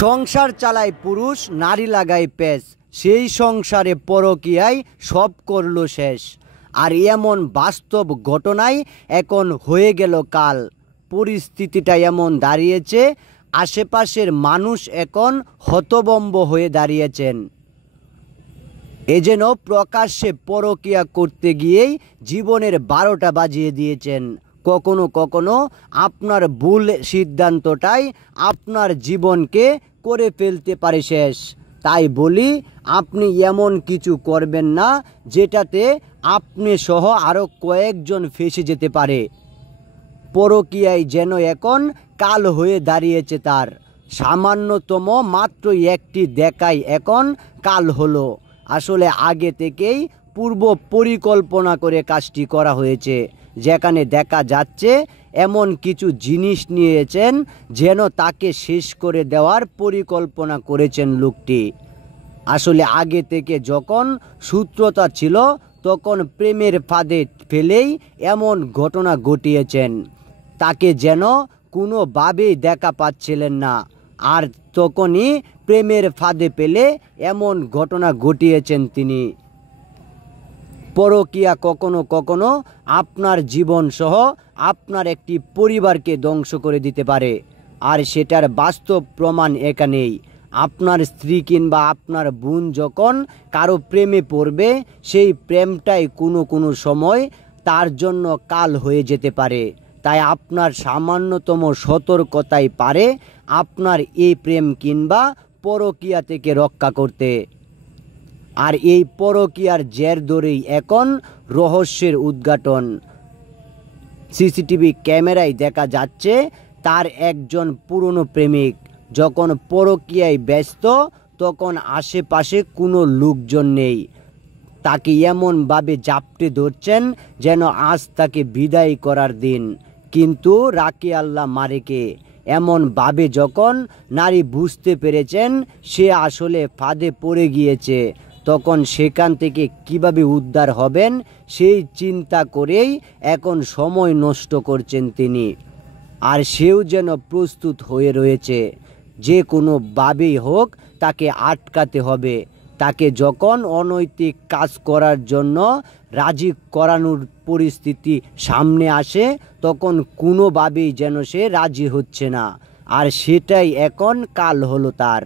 সংসার চালায় পুরুষ, নারী লাগায় পেঁচ, সেই সংসারে পরকীয়ায় সব করল শেষ। আর এমন বাস্তব ঘটনায় এখন হয়ে গেল কাল। পরিস্থিতিটা এমন দাঁড়িয়েছে, আশেপাশের মানুষ এখন হতভম্ব হয়ে দাঁড়িয়েছেন। এ যেন প্রকাশ্যে পরকীয়া করতে গিয়েই জীবনের 12টা বাজিয়ে দিয়েছেন। কখনো কখনো আপনার ভুল সিদ্ধান্তটাই আপনার জীবনকে করে ফেলতে পারে শেষ। তাই বলি, আপনি এমন কিছু করবেন না যেটাতে আপনি সহ আরও কয়েকজন ফেঁসে যেতে পারে। পরকীয়ায় যেন এখন কাল হয়ে দাঁড়িয়েছে তার। সামান্যতম মাত্র একটি দেখাই এখন কাল হলো। আসলে আগে থেকেই পূর্ব পরিকল্পনা করে কাজটি করা হয়েছে, যেখানে দেখা যাচ্ছে এমন কিছু জিনিস নিয়েছেন যেন তাকে শেষ করে দেওয়ার পরিকল্পনা করেছেন লোকটি। আসলে আগে থেকে যখন সূত্রতা ছিল তখন প্রেমের ফাঁদে ফেলেই এমন ঘটনা ঘটিয়েছেন। তাকে যেন কোনোভাবেই দেখা পাচ্ছিলেন না, আর তখনই প্রেমের ফাঁদে পেলে এমন ঘটনা ঘটিয়েছেন তিনি। পরকীয়া কখনো কখনো আপনার জীবন সহ আপনার একটি পরিবারকে ধ্বংস করে দিতে পারে, আর সেটার বাস্তব প্রমাণ এখানেই। আপনার স্ত্রী কিংবা আপনার বোন যখন কারো প্রেমে পড়বে, সেই প্রেমটাই কোনো সময় তার জন্য কাল হয়ে যেতে পারে। তাই আপনার সামান্যতম সতর্কতাই পারে আপনার এই প্রেম কিংবা পরকীয়া থেকে রক্ষা করতে। আর এই পরকীয়ার জের ধরেই এখন রহস্যের উদ্ঘাটন। সিসিটিভি ক্যামেরায় দেখা যাচ্ছে তার একজন পুরনো প্রেমিক যখন পরকীয়ায় ব্যস্ত, তখন আশেপাশে কোনো লোকজন নেই। তাকে এমনভাবে জাপটে ধরছেন যেন আজ তাকে বিদায় করার দিন। কিন্তু রাখে আল্লাহ মারেকে। এমনভাবে যখন নারী বুঝতে পেরেছেন সে আসলে ফাঁদে পড়ে গিয়েছে, তখন সেখান থেকে কিভাবে উদ্ধার হবেন সেই চিন্তা করেই এখন সময় নষ্ট করছেন তিনি। আর সেও যেন প্রস্তুত হয়ে রয়েছে, যে কোনোভাবেই হোক তাকে আটকাতে হবে। তাকে যখন অনৈতিক কাজ করার জন্য রাজি করানোর পরিস্থিতি সামনে আসে, তখন কোনোভাবেই যেন সে রাজি হচ্ছে না। আর সেটাই এখন কাল হলো তার।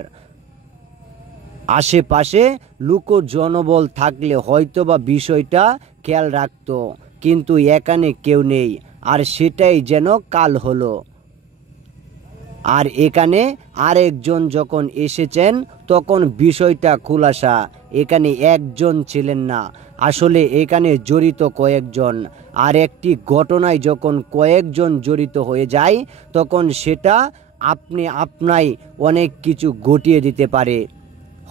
আশেপাশে লোক জনবল থাকলে হয়তোবা বিষয়টা খেয়াল রাখত, কিন্তু এখানে কেউ নেই, আর সেটাই যেন কাল হলো। আর এখানে আরেকজন যখন এসেছেন তখন বিষয়টা খোলাসা। এখানে একজন ছিলেন না, আসলে এখানে জড়িত কয়েকজন। আর একটি ঘটনায় যখন কয়েকজন জড়িত হয়ে যায়, তখন সেটা আপনাই অনেক কিছু ঘটিয়ে দিতে পারে।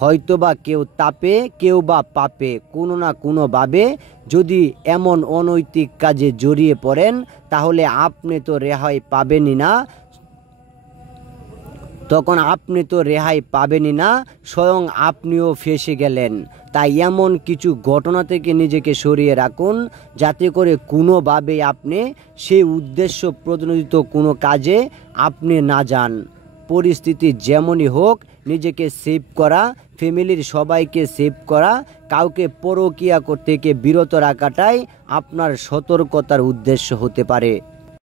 হয়তোবা কেউ তাপে, কেউ বা পাপে, কোনো না কোনোভাবে যদি এমন অনৈতিক কাজে জড়িয়ে পড়েন, তাহলে আপনি তো রেহাই পাবেনই না। তখন আপনি তো রেহাই পাবেনই না, স্বয়ং আপনিও ফেঁসে গেলেন। তাই এমন কিছু ঘটনা থেকে নিজেকে সরিয়ে রাখুন, যাতে করে কোনোভাবেই আপনি সেই উদ্দেশ্য প্রণোদিত কোনো কাজে আপনি না যান। পরিস্থিতি যেমনই হোক, নিজেকে সেভ করা, ফ্যামিলির সবাইকে সেভ করা, কাউকে পরকীয়া থেকে বিরত রাখাটাই আপনার সতর্কতার উদ্দেশ্য হতে পারে।